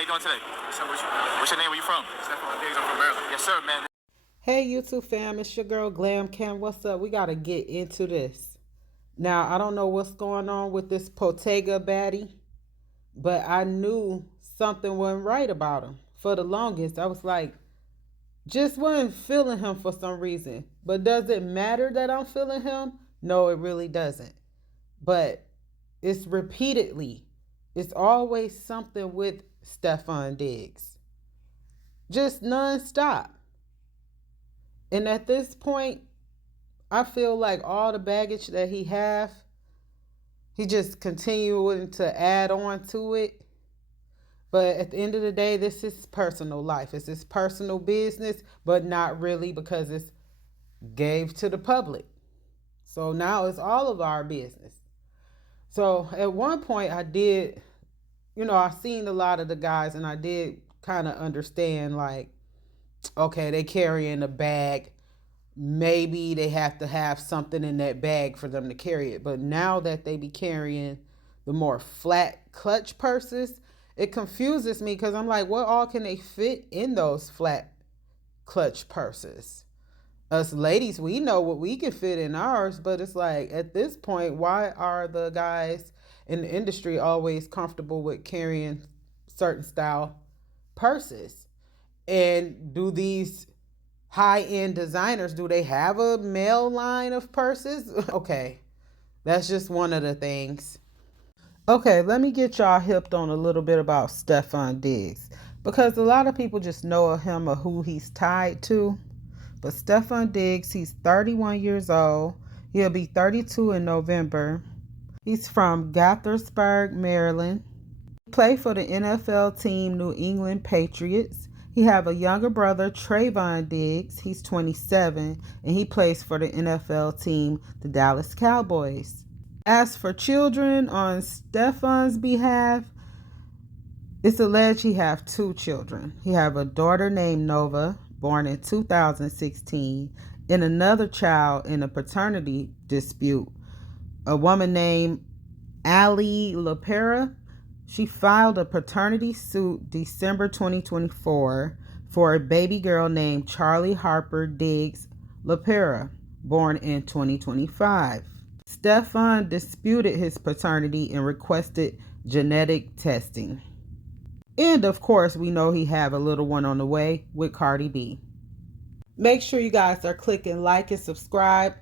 How you doing today? What's up with you? What's your name? Where you from? Stefon Diggs, I'm from Maryland. Yes, sir, man. Hey YouTube fam, it's your girl Glam Cam. What's up? We gotta get into this. Now, I don't know what's going on with this Potato baddie, but I knew something wasn't right about him. For the longest, I was like, just wasn't feeling him for some reason. But does it matter that I'm feeling him? No, it really doesn't. But it's repeatedly. It's always something with Stefon Diggs. Just nonstop. And at this point, I feel like all the baggage that he just continuing to add on to it. But at the end of the day, this is personal life. It's his personal business, but not really because it's gave to the public. So now it's all of our business. So at one point I did, I seen a lot of the guys and I did kind of understand like, okay, they carrying a bag. Maybe they have to have something in that bag for them to carry it. But now that they be carrying the more flat clutch purses, it confuses me because I'm like, what all can they fit in those flat clutch purses? Us ladies, we know what we can fit in ours, but it's like at this point, why are the guys in the industry always comfortable with carrying certain style purses? And do these high-end designers, do they have a male line of purses? Okay, that's just one of the things. Okay, let me get y'all hipped on a little bit about Stefon Diggs because a lot of people just know of him or who he's tied to. But Stefon Diggs, he's 31 years old. He'll be 32 in November. He's from Gaithersburg, Maryland. He played for the NFL team New England Patriots. He have a younger brother, Trayvon Diggs. He's 27, and he plays for the NFL team, the Dallas Cowboys. As for children on Stefon's behalf, it's alleged he have two children. He have a daughter named Nova, born in 2016, and another child in a paternity dispute. A woman named Ali LaPera. She filed a paternity suit December 2024 for a baby girl named Charlie Harper Diggs LaPera, born in 2025. Stefon disputed his paternity and requested genetic testing. And of course, we know he have a little one on the way with Cardi B. Make sure you guys are clicking like and subscribe.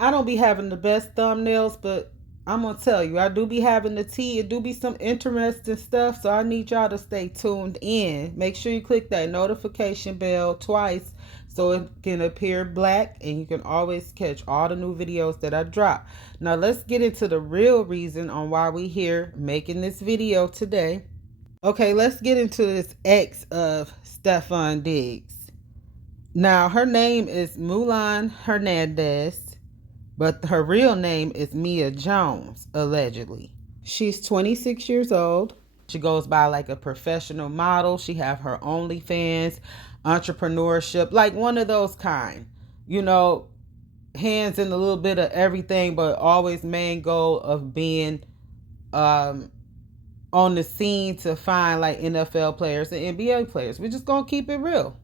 I don't be having the best thumbnails, but I'm going to tell you, I do be having the tea. It do be some interesting stuff, so I need y'all to stay tuned in. Make sure you click that notification bell twice so it can appear black and you can always catch all the new videos that I drop. Now, let's get into the real reason on why we here making this video today. Okay, let's get into this ex of Stefon Diggs. Now, her name is Mulan Hernandez, but her real name is Mia Jones, allegedly. She's 26 years old. She goes by like a professional model. She have her OnlyFans, entrepreneurship, like one of those kind. Hands in a little bit of everything, but always main goal of being on the scene to find like NFL players and NBA players. We're just going to keep it real.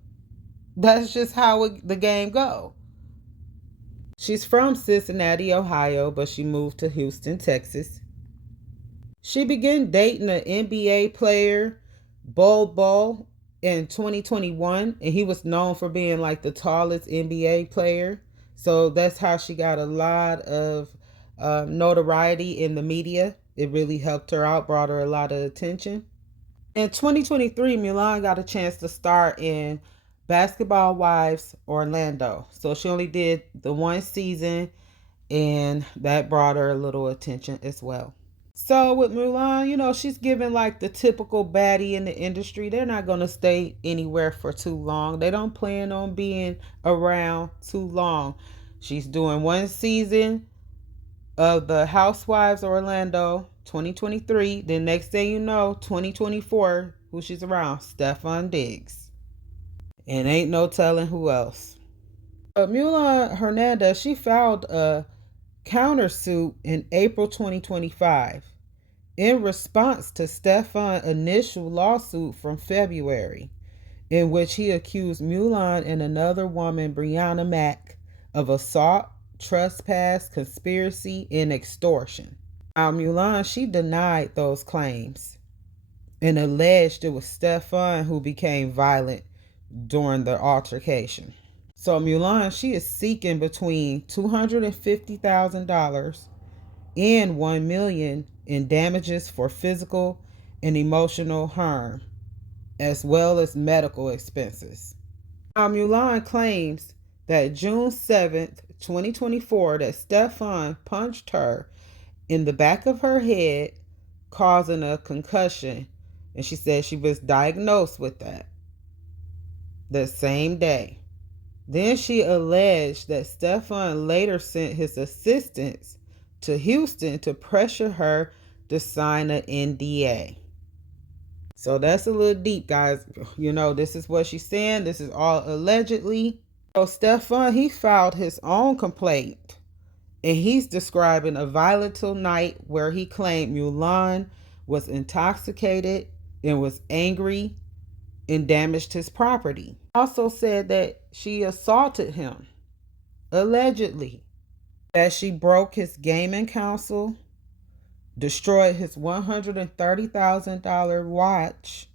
That's just how the game go. She's from Cincinnati, Ohio, but she moved to Houston, Texas. She began dating an NBA player, Bol, in 2021, and he was known for being like the tallest NBA player. So that's how she got a lot of notoriety in the media. It really helped her out, brought her a lot of attention. In 2023, Mulan got a chance to star in Basketball Wives Orlando. So she only did the one season and that brought her a little attention as well. So with Mulan, she's given like the typical baddie in the industry. They're not going to stay anywhere for too long. They don't plan on being around too long. She's doing one season of the Housewives Orlando 2023. Then next thing you know, 2024, who she's around? Stefon Diggs. And ain't no telling who else. Mulan Hernandez, she filed a countersuit in April 2025. in response to Stefon's initial lawsuit from February, in which he accused Mulan and another woman, Brianna Mack, of assault, trespass, conspiracy, and extortion. Now, Mulan, she denied those claims and alleged it was Stefon who became violent during the altercation. So Mulan, she is seeking between $250,000 and $1 million in damages for physical and emotional harm, as well as medical expenses. Now, Mulan claims that June 7th, 2024, that Stefon punched her in the back of her head, causing a concussion, and she said she was diagnosed with that the same day. Then she alleged that Stefon later sent his assistants to Houston to pressure her to sign an NDA. So that's a little deep, guys. This is what she's saying. This is all allegedly. So Stefon, he filed his own complaint, and he's describing a volatile night where he claimed Mulan was intoxicated and was angry and damaged his property. Also said that she assaulted him, allegedly, that she broke his gaming console, destroyed his $130,000 watch,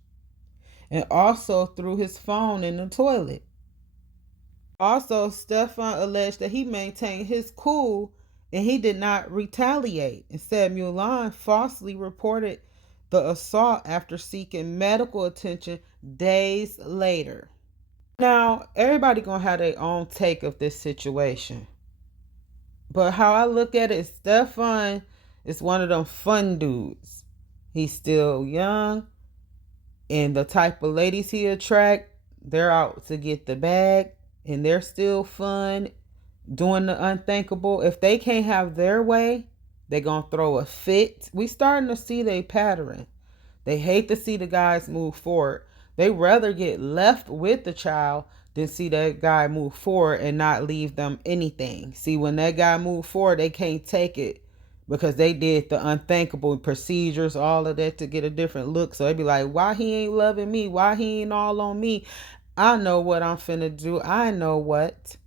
and also threw his phone in the toilet. Also, Stefon alleged that he maintained his cool and he did not retaliate, and said Mulan falsely reported the assault after seeking medical attention days later. Now, everybody gonna have their own take of this situation. But how I look at it, Stefon is one of them fun dudes. He's still young, and the type of ladies he attract, they're out to get the bag, and they're still fun, doing the unthinkable. If they can't have their way, they're gonna throw a fit. We starting to see their pattern. They hate to see the guys move forward. They rather get left with the child than see that guy move forward and not leave them anything. See, when that guy move forward, they can't take it because they did the unthinkable procedures, all of that to get a different look. So they be like, why he ain't loving me? Why he ain't all on me? I know what I'm finna do. I know what.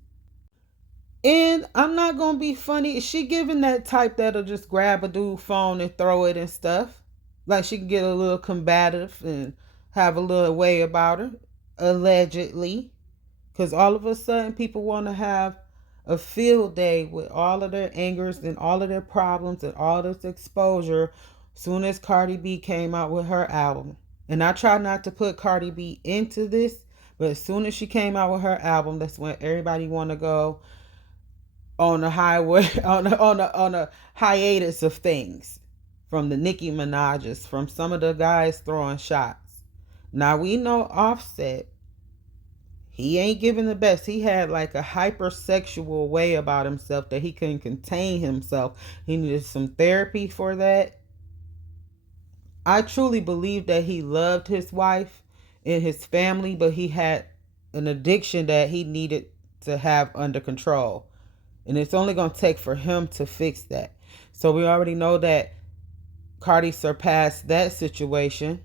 And I'm not gonna be funny. Is she giving that type that'll just grab a dude's phone and throw it and stuff? Like she can get a little combative and have a little way about her, allegedly. Because all of a sudden people want to have a field day with all of their angers and all of their problems and all this exposure soon as Cardi B came out with her album. And I try not to put Cardi B into this, but as soon as she came out with her album, that's when everybody want to go on the highway on a hiatus of things, from the Nicki Minaj's, from some of the guys throwing shots. Now we know Offset, he ain't giving the best. He had like a hypersexual way about himself that he couldn't contain himself. He needed some therapy for that. I truly believe that he loved his wife and his family, but he had an addiction that he needed to have under control. And it's only going to take for him to fix that. So we already know that Cardi surpassed that situation.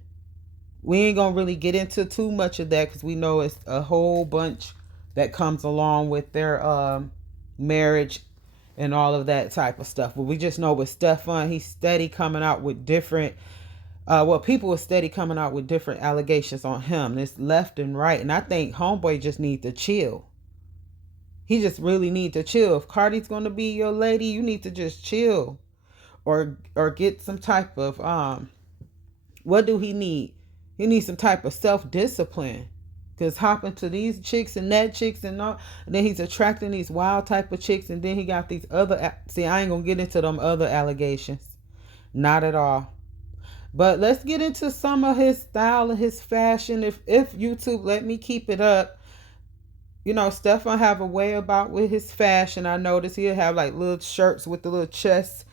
We ain't going to really get into too much of that because we know it's a whole bunch that comes along with their marriage and all of that type of stuff. But we just know with Stefon, he's steady coming out with different, people are steady coming out with different allegations on him. It's left and right. And I think homeboy just need to chill. He just really need to chill. If Cardi's going to be your lady, you need to just chill. Or get some type of, what do he need? He needs some type of self-discipline. Because hopping to these chicks and that chicks and all, and then he's attracting these wild type of chicks, and then he got these other, see, I ain't going to get into them other allegations. Not at all. But let's get into some of his style and his fashion. If YouTube let me keep it up. Stefon have a way about with his fashion. I noticed he'll have like little shirts with the little chest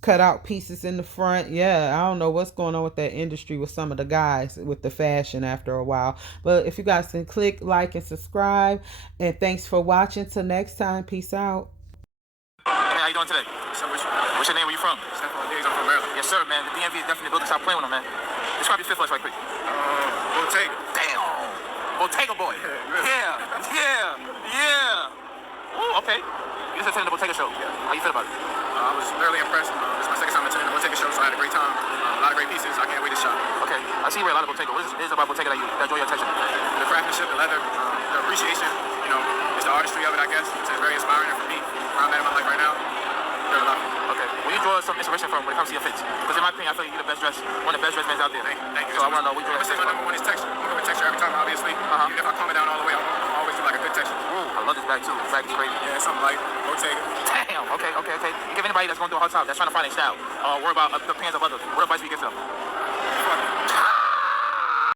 cut out pieces in the front. Yeah, I don't know what's going on with that industry with some of the guys with the fashion after a while. But if you guys can click like and subscribe, and thanks for watching. Till next time, peace out. Hey, how you doing today? What's your name? Where you from? Stefon Diggs. I'm from Maryland. Yes, Yes, sir, man. The DMV is definitely building. Stop playing with them, man. Describe your fifth flex right quick. Bottega. Damn. Bottega boy. Yeah. Ooh, okay. You just attended the Bottega show. Yeah. How you feel about it? I was thoroughly impressed. It's my second time attending the Bottega show, so I had a great time. A lot of great pieces. I can't wait to shop. Okay. I see you wear a lot of Bottega. What is it about Bottega that drew your attention? The craftsmanship, the leather, the appreciation, you know, it's the artistry of it, I guess. It's very inspiring, and for me, where I'm at in my life right now, I love it. Okay. Where you draw some inspiration from when it comes to your fits? Because in my opinion, I feel like you're the best dressed, one of the best dressed men out there. Thank you. So I want to know where you draw I would say my number one is texture. I'm going to texture every time, obviously. Even if I calm it down all the way, I'm always do like a good texture. Ooh, I love this bag too. This bag is crazy. Yeah, something like Bottega. Damn. Okay. You give anybody that's going through a hard time, that's trying to find a style, worry about the opinions of others, what advice do you give to them?